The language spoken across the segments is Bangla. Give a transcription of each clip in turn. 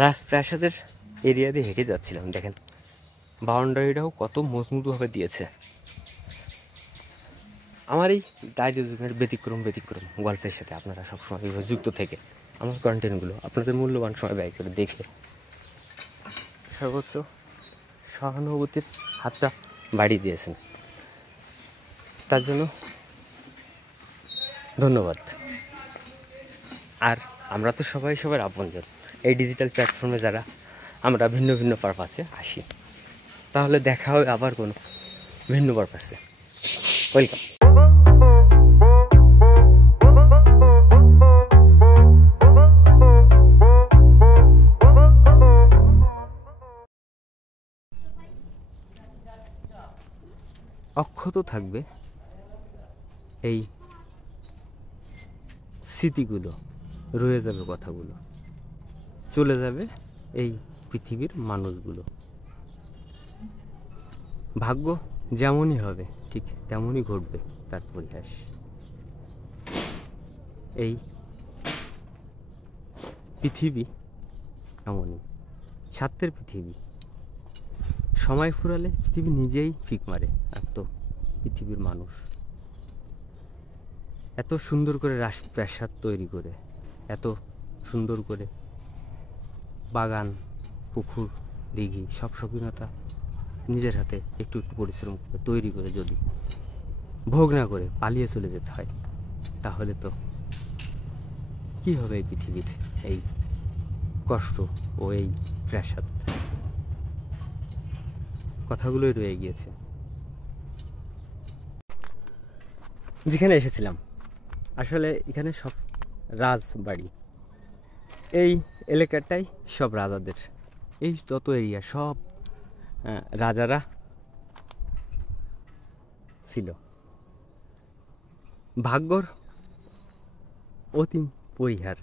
রাজপ্রাসাদের এরিয়া দিয়ে হেঁটে যাচ্ছিলাম, দেখেন বাউন্ডারিটাও কত মজবুতভাবে দিয়েছে। আমার এই দারিদ্র জীবনের ব্যতিক্রম গল্পের সাথে আপনারা সবসময় যুক্ত থেকে আমার কন্টেন্টগুলো আপনাদের মূল্যবান সময় ব্যয় করে দেখে সর্বোচ্চ সহানুভূতির হাতটা বাড়িয়ে দিয়েছেন, তার জন্য ধন্যবাদ। আর আমরা তো সবাই সবার আপনজন, এই ডিজিটাল প্ল্যাটফর্মে যারা আমরা ভিন্ন ভিন্ন পারপাসে আসি, তাহলে দেখা হবে আবার কোনো ভিন্ন পারপাসে। ওয়েলকাম। অক্ষত থাকবে এই স্মৃতিগুলো, রয়ে যাবে কথাগুলো, চলে যাবে এই পৃথিবীর মানুষগুলো। ভাগ্য যেমনই হবে ঠিক তেমনই ঘটবে তার পরিহাস। এই পৃথিবী এমনই স্বার্থের পৃথিবী, সময় ফুরালে পৃথিবী নিজেই ফিক মারে। আর তো পৃথিবীর মানুষ এত সুন্দর করে রাজপ্রাসাদ তৈরি করে, এত সুন্দর করে বাগান, পুকুর, দিঘি সব স্বাধীনতা নিজের হাতে একটু একটু পরিশ্রম করে তৈরি করে যদি ভোগ না করে পালিয়ে চলে যেতে হয়, তাহলে তো কী হবে এই পৃথিবীর এই কষ্ট ও এই প্রাসাদ। কথাগুলোই রয়ে গিয়েছে। যেখানে এসেছিলাম আসলে এখানে সব রাজবাড়ি, এই এলাকাটাই সব রাজাদের, এই যত এরিয়া সব রাজারা ছিল। ভাগ্যর অতি পরিহার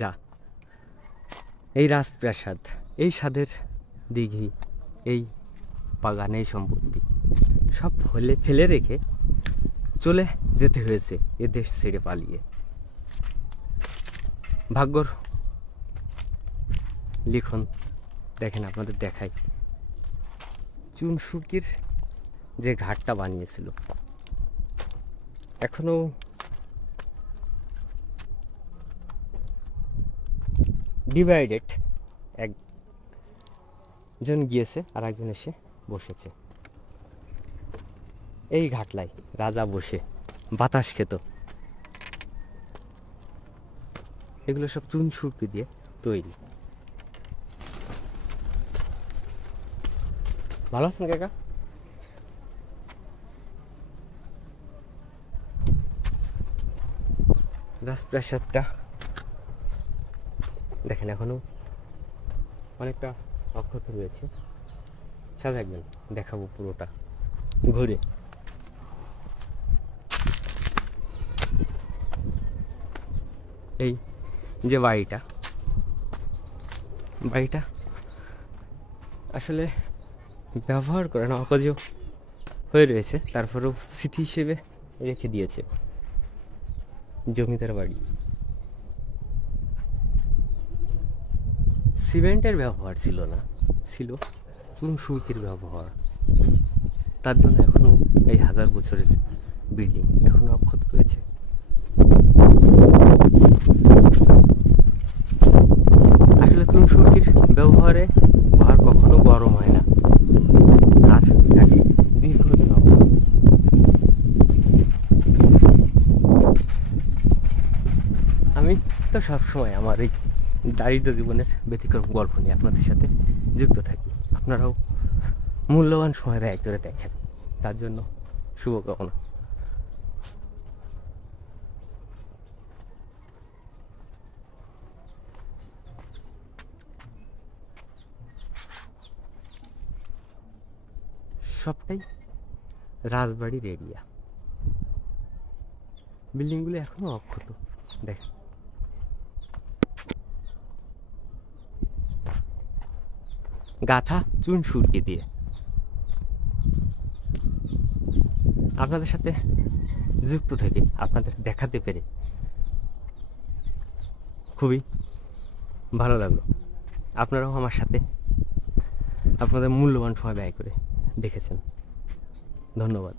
যা এই রাজপ্রাসাদ, এই স্বাদের দিঘি, এই বাগান, এই সম্পত্তি সব ফেলে রেখে চলে যেতে হয়েছে এ দেশ ছেড়ে পালিয়ে। ভাগ্যর লিখন দেখেন, আপনাদের দেখাই। চুনসুকির যে ঘাটটা বানিয়েছিল এখনো ডিভাইডেড, একজন গিয়েছে আর একজন এসে বসেছে। এই ঘাটলাই রাজা বসে বাতাস খেত। এগুলো সব চুনসুকি দিয়ে তৈরি। ভালো আছেন কাকা? রাজপ্রাসাদটা দেখেন এখনো অনেকটা অক্ষত রয়েছে। সাথে একদিন দেখাবো পুরোটা ঘুরে। এই যে বাড়িটা আসলে ব্যবহার করে না, অকাজও হয়ে রয়েছে, তারপরেও স্মৃতি হিসেবে রেখে দিয়েছে। জমিদার বাড়ি, সিমেন্টের ব্যবহার ছিল না, ছিল চুনসুকির ব্যবহার। তার জন্য এখনো এই 1000 বছরের বিল্ডিং এখনো অক্ষত রয়েছে। আসলে চুনসুকির ব্যবহারে ঘর কখনো গরম হয় না আর থাকে দীর্ঘদিন। আমি তো সবসময় আমার এই দারিদ্র জীবনের ব্যতিক্রম গল্প নিয়ে আপনাদের সাথে যুক্ত থাকি। আপনারাও মূল্যবান সময় ব্যয় করে দেখেন, তার জন্য শুভকামনা। সবটাই রাজবাড়ির এরিয়া, বিল্ডিংগুলো এখনো অক্ষত দেখেন। গাথা চুনসুকি দিয়ে। আপনাদের সাথে যুক্ত থেকে আপনাদের দেখাতে পেরে খুবই ভালো লাগলো। আপনারাও আমার সাথে আপনাদের মূল্যবান সময় ব্যয় করে দেখেছেন। ধন্যবাদ।